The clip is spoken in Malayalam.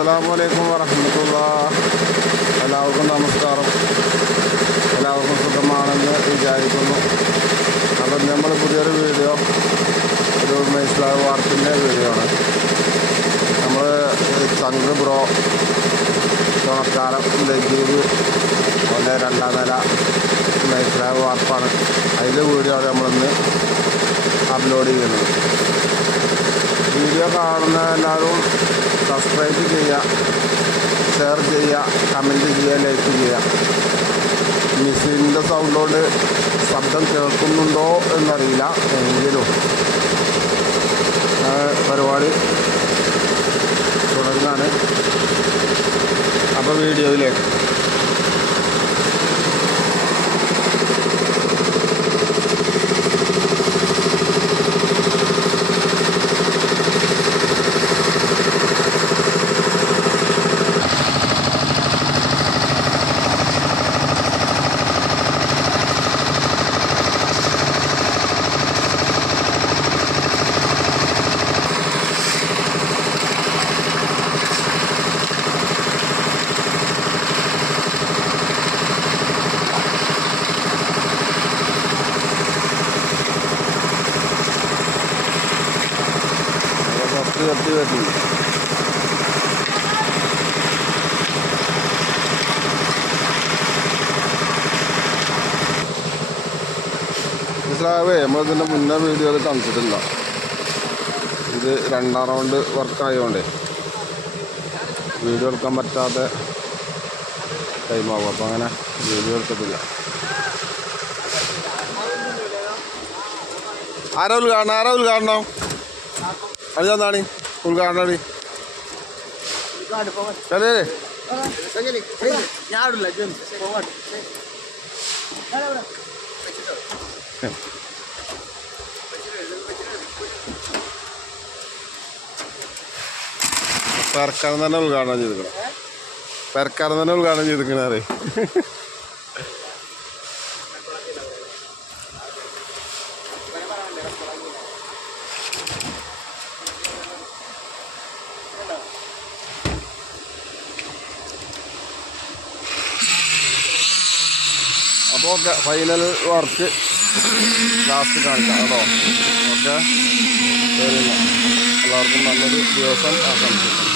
അസ്സലാമലൈക്കും വറഹ്മത്തുള്ളാഹി. എല്ലാവർക്കും നമസ്കാരം. എല്ലാവർക്കും സുഖമാണെന്ന് വിചാരിക്കുന്നു. അപ്പം നമ്മൾ പുതിയൊരു വീഡിയോ, ഒരു മേസ്ലാവ് വാർപ്പിൻ്റെ വീഡിയോ ആണ്. നമ്മൾ ചങ്ക് ബ്രോ തുണക്കാലം ലജീവ് പോലെ 2ാം നില മേസ്ലാവ് വാർപ്പാണ്. അതിൻ്റെ വീഡിയോ ആണ് നമ്മളിന്ന് അപ്ലോഡ് ചെയ്യുന്നത്. വീഡിയോ കാണുന്ന എല്ലാവരും സബ്സ്ക്രൈബ് ചെയ്യുക, ഷെയർ ചെയ്യുക, കമൻറ്റ് ചെയ്യുക, ലൈക്ക് ചെയ്യുക. മെഷീനിൻ്റെ സൗണ്ട് കൊണ്ട് ശബ്ദം കേൾക്കുന്നുണ്ടോ എന്നറിയില്ല, എങ്കിലും പരിപാടി തുടങ്ങാണ്. അപ്പോൾ വീഡിയോയിലേക്ക് കത്തി വരുന്നു. മനസ്സിലാവേ, നമ്മളിതിൻ്റെ മുന്നേ വീഡിയോയിൽ കാണിച്ചിട്ടില്ല. ഇത് 2ാം റൗണ്ട് വർക്കായതുകൊണ്ടേ വീഡിയോ എടുക്കാൻ പറ്റാത്ത ടൈമാകും. അപ്പോൾ അങ്ങനെ വീഡിയോ എടുത്തിട്ടില്ല. ആരാ ഉദ്ഘാടനം അതെന്താണ് ഉദ്ഘാടനം? അതെ പെരക്കാരൻ തന്നെ ഉദ്ഘാടനം ചെയ്തിരിക്കണേ. അപ്പോൾ ഓക്കെ, ഫൈനൽ വർക്ക് ലാസ്റ്റ് കാണിക്കാം കേട്ടോ. ഓക്കെ, ശരി. എല്ലാവർക്കും നല്ലൊരു ദിവസം ആശംസിക്കുന്നു.